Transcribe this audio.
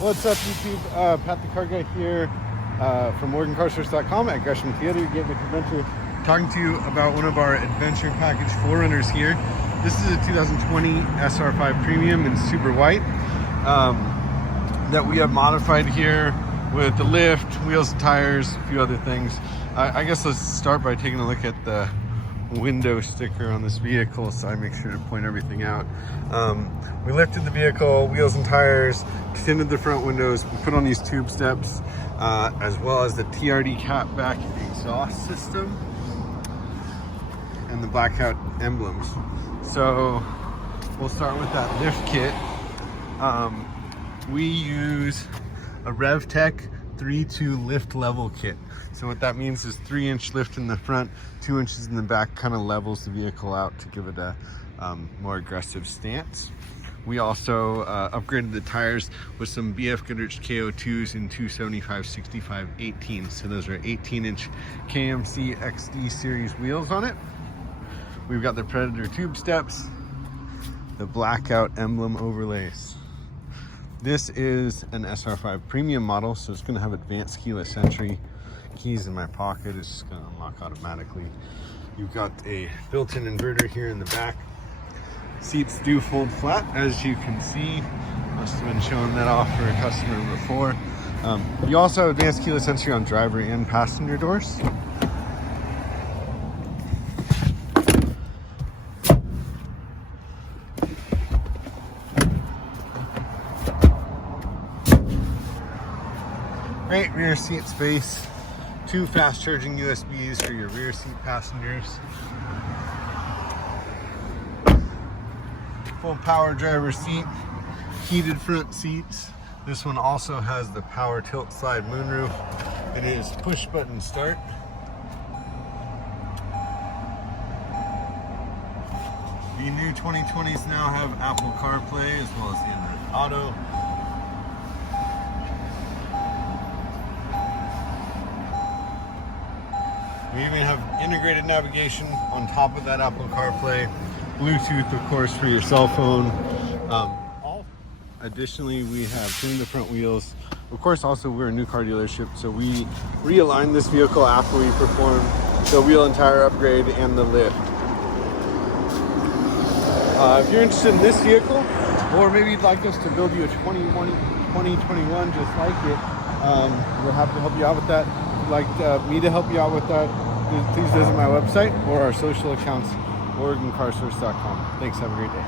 What's up, YouTube? Pat the Car Guy here from OregonCarSource.com at Gresham Theater, Gateway Adventure, talking to you about one of our adventure package 4runners here. This is a 2020 sr5 Premium in super white that we have modified here with the lift, wheels and tires, a few other things. I guess let's start by taking a look at the window sticker on this vehicle, so I make sure to point everything out. We lifted the vehicle, wheels and tires, tinted the front windows, we put on these tube steps, as well as the TRD catback exhaust system and the blackout emblems. So we'll start with that lift kit. We use a RevTech 3.2 lift level kit. So what that means is 3-inch lift in the front, 2 inches in the back, kind of levels the vehicle out to give it a more aggressive stance. We also upgraded the tires with some BF Goodrich KO2s in 275/65/18. So those are 18-inch KMC XD series wheels on it. We've got the Predator tube steps, the blackout emblem overlays. This is an sr5 Premium model, so it's going to have advanced keyless entry. Keys in my pocket, it's just going to unlock automatically. You've got a built-in inverter here in the back. Seats do fold flat, as you can see. Must have been showing that off for a customer before. You also have advanced keyless entry on driver and passenger doors. Great rear seat space. 2 fast charging USBs for your rear seat passengers. Full power driver seat, heated front seats. This one also has the power tilt slide moonroof. It is push button start. The new 2020s now have Apple CarPlay as well as the Android Auto. We even have integrated navigation on top of that Apple CarPlay, Bluetooth, of course, for your cell phone. Additionally, we have tuned the front wheels. Of course, also we're a new car dealership, so we realigned this vehicle after we performed the wheel and tire upgrade and the lift. If you're interested in this vehicle, or maybe you'd like us to build you a 2021 just like it, we're happy to help you out with that. If you'd like me to help you out with that, please visit my website or our social accounts, OregonCarSource.com. Thanks, have a great day.